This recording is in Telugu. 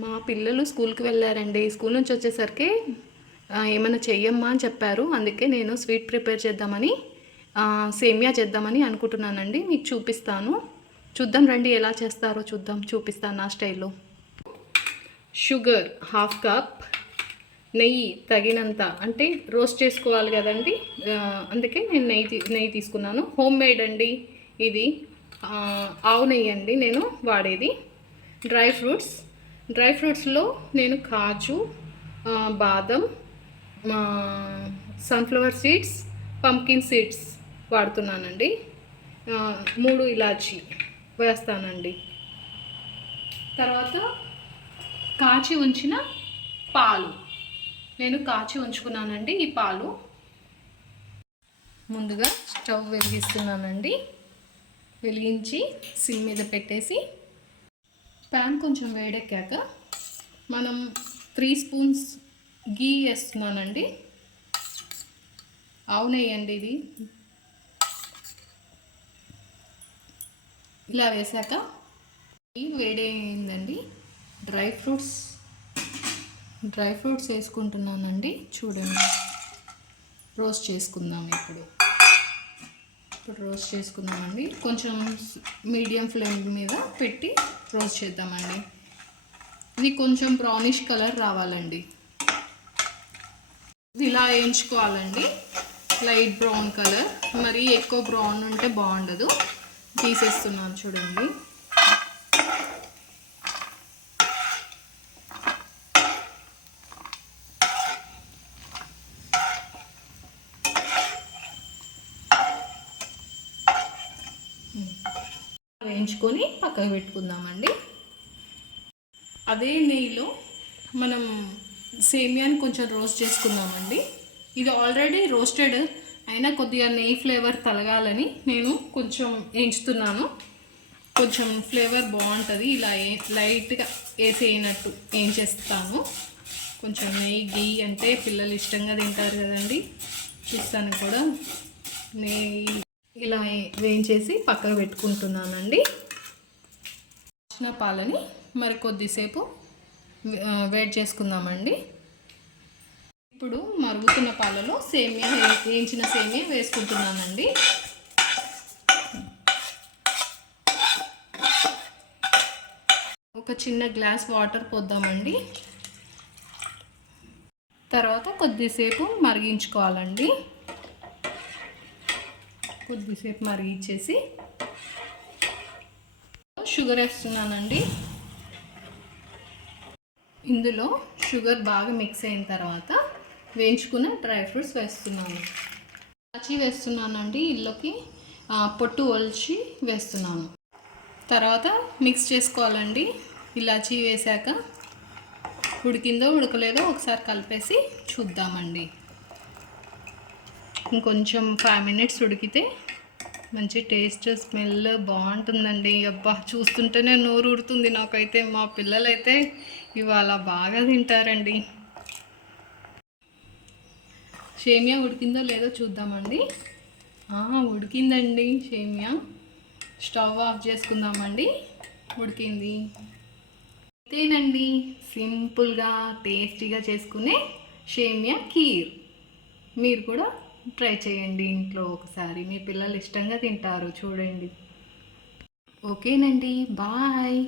మా పిల్లలు స్కూల్కి వెళ్ళారండి. స్కూల్ నుంచి వచ్చేసరికి ఏమైనా చెయ్యమ్మా అని చెప్పారు. అందుకే నేను స్వీట్ ప్రిపేర్ చేద్దామని సేమియా చేద్దామని అనుకుంటున్నానండి. మీకు చూపిస్తాను. చూద్దాం రండి, ఎలా చేస్తారో చూపిస్తాను నా స్టైల్లో. షుగర్ 1/2 కప్, నెయ్యి తగినంత, అంటే రోస్ట్ చేసుకోవాలి కదండి, అందుకే నేను నెయ్యి తీసుకున్నాను. హోమ్ మేడ్ అండి ఇది, ఆవు నెయ్యి అండి నేను వాడేది. డ్రై ఫ్రూట్స్లో నేను కాజు, బాదం, సన్ఫ్లవర్ సీడ్స్, పంకిన్ సీడ్స్ వాడుతున్నానండి. 3 ఇలాచీ వేస్తానండి. తర్వాత కాచి ఉంచిన పాలు, నేను కాచి ఉంచుకున్నానండి ఈ పాలు. ముందుగా స్టవ్ వెలిగిస్తున్నానండి. వెలిగించి సిమ్ మీద పెట్టేసి ప్యాన్ కొంచెం వేడెక్కాక మనం 3 స్పూన్స్ గీ వేస్తున్నానండి. ఆవు నెయ్యి అండి ఇది. ఇలా వేసాక వేడైందండి. డ్రై ఫ్రూట్స్ వేసుకుంటున్నానండి. చూడండి, రోస్ట్ చేసుకుందాం. ఇప్పుడు రోస్ట్ చేసుకుందామండి. కొంచెం మీడియం ఫ్లేమ్ మీద పెట్టి రోస్ట్ చేద్దామండి. ఇది కొంచెం బ్రౌనిష్ కలర్ రావాలండి. ఇది ఇలా వేయించుకోవాలండి, లైట్ బ్రౌన్ కలర్. మరి ఎక్కువ బ్రౌన్ ఉంటే బాగుండదు. తీసేస్తున్నాను చూడండి. వేయించుకొని పక్కకు పెట్టుకుందామండి. అదే నెయ్యిలో మనం సేమియాని కొంచెం రోస్ట్ చేసుకుందామండి. ఇది ఆల్రెడీ రోస్టెడ్ అయినా కొద్దిగా నెయ్యి ఫ్లేవర్ తలగాలని నేను కొంచెం వేయించుతున్నాను. కొంచెం ఫ్లేవర్ బాగుంటుంది. ఇలా లైట్గా వేసేయనట్టు వేయించేస్తాను. కొంచెం నెయ్యి, గీ అంటే పిల్లలు ఇష్టంగా తింటారు కదండి. చూస్తాను కూడా. నెయ్యి ఇలా వేయించేసి పక్కకు పెట్టుకుంటున్నానండి. కాచిన పాలని మరి కొద్దిసేపు వేడి చేసుకుందామండి. ఇప్పుడు మరుగుతున్న పాలలో వేయించిన సేమియా వేసుకుంటున్నానండి. ఒక చిన్న గ్లాస్ వాటర్ పోద్దామండి. తర్వాత కొద్దిసేపు మరిగించుకోవాలండి. కొద్దిసేపు మరిగించేసి షుగర్ వేస్తున్నానండి. ఇందులో షుగర్ బాగా మిక్స్ అయిన తర్వాత వేయించుకున్న డ్రై ఫ్రూట్స్ వేస్తున్నాను. ఇలాచీ వేస్తున్నానండి. ఇల్లోకి పొట్టు ఒలిచి వేస్తున్నాను. తర్వాత మిక్స్ చేసుకోవాలండి. ఇలాచీ వేసాక ఉడికిందో ఉడకలేదో ఒకసారి కలిపేసి చూద్దామండి. ఇంకొంచెం 5 మినిట్స్ ఉడికితే మంచి టేస్ట్, స్మెల్ బాగుంటుందండి. అబ్బా, చూస్తుంటేనే నోరు ఊరుతుంది నాకైతే. మా పిల్లలైతే ఇవాళ బాగా తింటారండి. సేమియా ఉడికిందో లేదో చూద్దామండి. ఉడికిందండి సేమియా. స్టవ్ ఆఫ్ చేసుకుందామండి. ఉడికింది. ఇదేనండి సింపుల్గా టేస్టీగా చేసుకునే సేమియా ఖీర్. మీరు కూడా ట్రై చేయండి ఇంట్లో ఒకసారి. మీ పిల్లలు ఇష్టంగా తింటారు. చూడండి. ఓకేనండి, బాయ్.